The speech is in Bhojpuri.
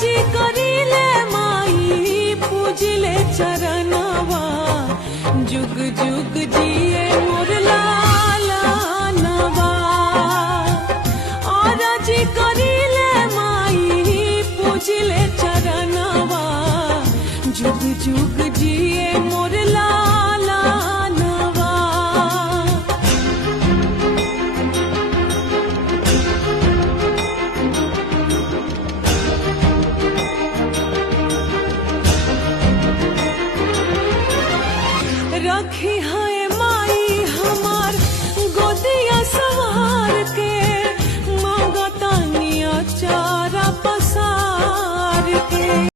जी करिले माई पूजिले चरणवा जुग जुग जिए मोर लाला नवा और जी करिले माई पूजिले चरणवा जुग जुग जिए मोर लाला नवा। रखी है माई हमार गोदिया सवार के मांगतानिया चारा पसार के।